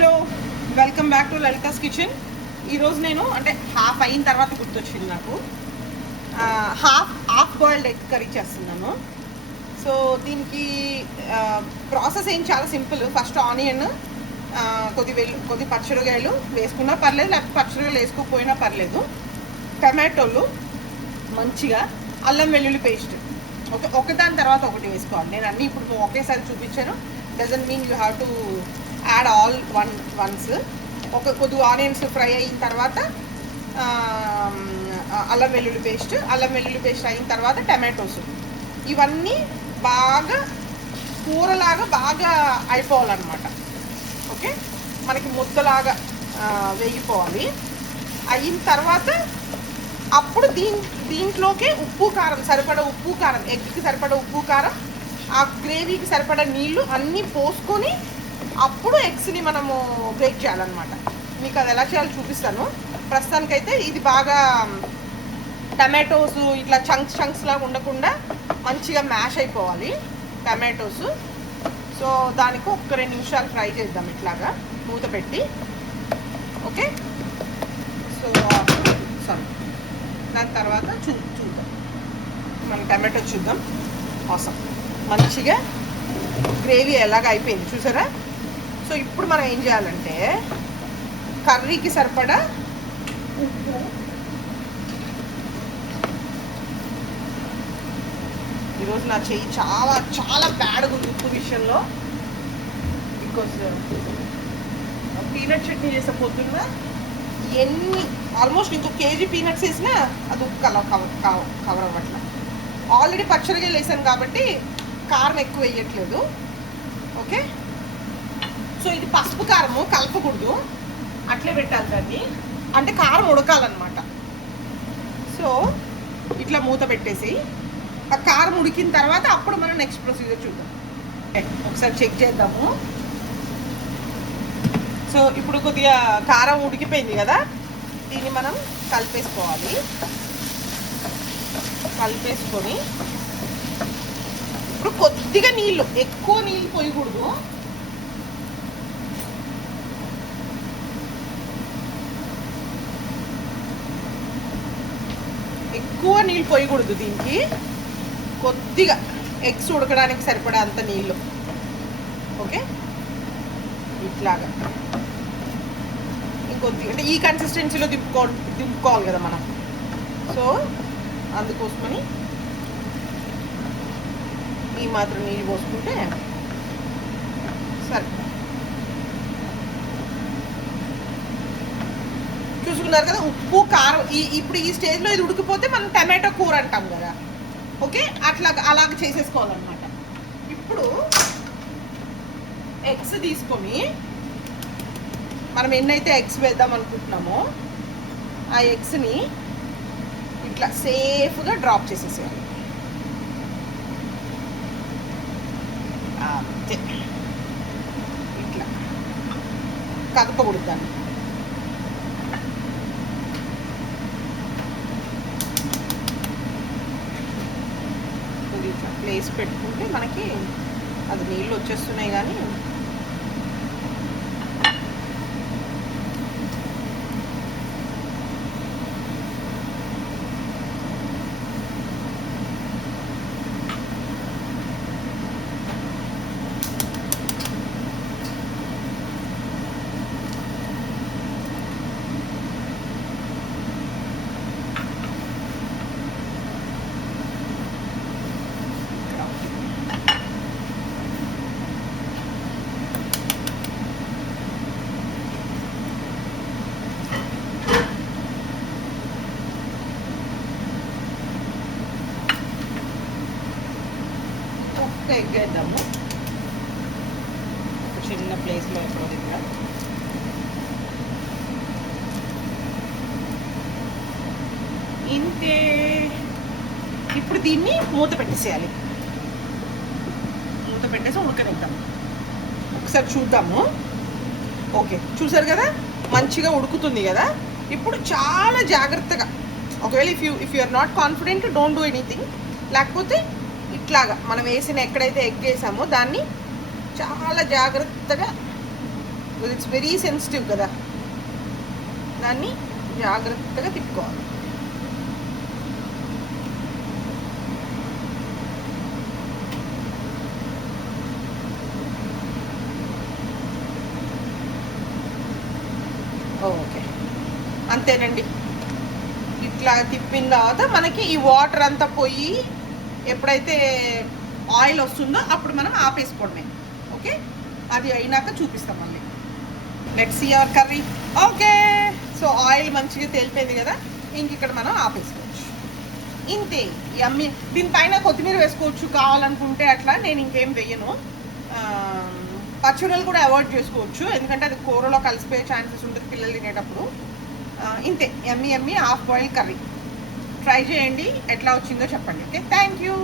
Hello, welcome back to Lalitha's kitchen. ఈరోజు నేను అంటే హాఫ్ అయిన తర్వాత గుర్తొచ్చింది నాకు హాఫ్ బాయిల్డ్ ఎగ్ కర్రీ చేస్తున్నాను. సో దీనికి ప్రాసెస్ ఏం చాలా సింపుల్. ఫస్ట్ ఆనియన్, కొద్ది పచ్చిమిరకాయలు వేసుకున్నా పర్లేదు, లేకపోతే పచ్చిమిరకాయలు వేసుకోకపోయినా పర్లేదు. టమాటోలు మంచిగా, అల్లం వెల్లుల్లి పేస్ట్ ఒకదాని తర్వాత ఒకటి వేసుకోవాలి. నేను అన్నీ ఇప్పుడు ఒకేసారి చూపించాను. Doesn't mean you have to add all once. కొద్ది ఆనియన్స్ ఫ్రై అయిన తర్వాత అల్లం వెల్లుల్లి పేస్ట్ అయిన తర్వాత టమాటోస్, ఇవన్నీ బాగా కూరలాగా బాగా అయిపోవాలన్నమాట. ఓకే, మనకి ముద్దలాగా వేగిపోవాలి. అయిన తర్వాత అప్పుడు దీంట్లోకే ఉప్పు కారం సరిపడా, ఎగ్కి సరిపడా ఉప్పు కారం, ఆ గ్రేవీకి సరిపడా నీళ్ళు అన్నీ పోసుకొని అప్పుడు ఎగ్స్ని మనము బ్రేక్ చేయాలన్నమాట. మీకు అది ఎలా చేయాలో చూపిస్తాను. ప్రస్తుతానికైతే ఇది బాగా టమాటోస్ ఇట్లా చంక్స్ లాగా ఉండకుండా మంచిగా మ్యాష్ అయిపోవాలి టమాటోస్. సో దానికి ఒక 2 నిమిషాలు ఫ్రై చేద్దాం ఇట్లాగా మూత పెట్టి. ఓకే, సో దాని తర్వాత చూద్దాం మనం టమాటో చూద్దాం. అవసరం మంచిగా గ్రేవీ ఎలాగ అయిపోయింది చూసారా. సో ఇప్పుడు మనం ఏం చేయాలంటే కర్రీకి సరిపడా ఉప్పు, ఈరోజు నా చెయ్యి చాలా చాలా బ్యాడ్గా ఉంది ఉప్పు విషయంలో. బికాజ్ పీనట్ చట్నీ చేసే పొద్దున్న ఆల్మోస్ట్ ఇంకో కేజీ పీనట్స్ వేసినా అది ఉప్పు కవర్ అవ్వట్లే. ఆల్రెడీ పచ్చడిగా వేసాను కాబట్టి కారం ఎక్కువ వేయట్లేదు. ఓకే, సో ఇది పసుపు కారము కలపకూడదు, అట్లే పెట్టాలి దాన్ని, అంటే కారం ఉడకాలన్నమాట. సో ఇట్లా మూత పెట్టేసి ఆ కారం ఉడికిన తర్వాత అప్పుడు మనం నెక్స్ట్ ప్రొసీజర్ చూద్దాం. ఒకసారి చెక్ చేద్దాము. సో ఇప్పుడు కొద్దిగా కారం ఉడికిపోయింది కదా, దీన్ని మనం కలిపేసుకోవాలి. కలిపేసుకొని ఇప్పుడు కొద్దిగా నీళ్ళు, ఎక్కువ నీళ్ళు పోయకూడదు. దీనికి కొద్దిగా ఎగ్స్ ఉడకడానికి సరిపడా అంత నీళ్ళు. ఓకే, ఇట్లాగా ఇంకొద్దిగా అంటే ఈ కన్సిస్టెన్సీలో దింపుకోవాలి కదా మనం. సో అందుకోసమని ఈ మాత్రం నీళ్ళు పోసుకుంటే సరే. చూసుకున్నారు కదా ఉప్పు కారం. ఇప్పుడు ఈ స్టేజ్లో ఇది ఉడికిపోతే మనం టమాటో కూర అంటాం కదా. ఓకే, అలాగ చేసేసుకోవాలన్నమాట. ఇప్పుడు ఎగ్స్ తీసుకొని మనం ఎన్నైతే ఎగ్స్ వేద్దాం అనుకుంటున్నామో ఆ ఎగ్స్ని ఇట్లా సేఫ్గా డ్రాప్ చేసేసేయాలి. అంతే, ఇట్లా కదపకూడదు దాన్ని. ఇట్లా ప్లేస్ పెట్టుకుంటే మనకి అది నీళ్ళు వచ్చేస్తున్నాయి. కానీ ఎగ్ వేద్దాము ఒక చిన్న ప్లేస్లో ఎక్కడో దగ్గర. ఇంతే. ఇప్పుడు దీన్ని మూత పెట్టేసేయాలి. మూత పెట్టేసి ఉడకనిద్దాం. ఒకసారి చూద్దాము. ఓకే, చూసారు కదా మంచిగా ఉడుకుతుంది కదా. ఇప్పుడు చాలా జాగ్రత్తగా, ఒకవేళ if you are not confident don't do anything. లేకపోతే ఇట్లాగా మనం వేసిన ఎక్కడైతే ఎగ్ వేసామో దాన్ని చాలా జాగ్రత్తగా ఇట్స్ వెరీ సెన్సిటివ్ కదా, దాన్ని జాగ్రత్తగా తిప్పుకోవాలి. ఓకే, అంతేనండి. ఇట్లా తిప్పిన తర్వాత మనకి ఈ వాటర్ అంతా పోయి ఎప్పుడైతే ఆయిల్ వస్తుందో అప్పుడు మనం ఆపేసుకోవడమే. ఓకే, అది అయినాక చూపిస్తాం మళ్ళీ. Let's see our curry. Okay, so oil మంచిగా తేలిపోయింది కదా, ఇంక ఇక్కడ మనం ఆపేసుకోవచ్చు. ఇంతే, యమ్మీ. దీనిపైన కొత్తిమీర వేసుకోవచ్చు కావాలనుకుంటే, అట్లా నేను ఇంకేం వేయను. పచ్చిమిరలు కూడా అవాయిడ్ చేసుకోవచ్చు, ఎందుకంటే అది కూరలో కలిసిపోయే ఛాన్సెస్ ఉంటుంది పిల్లలు తినేటప్పుడు. ఇంతే, యమ్మీ యమ్మీ హాఫ్ బాయిల్ కర్రీ. ట్రై చేయండి, ఎట్లా వచ్చిందో చెప్పండి. Okay, thank you.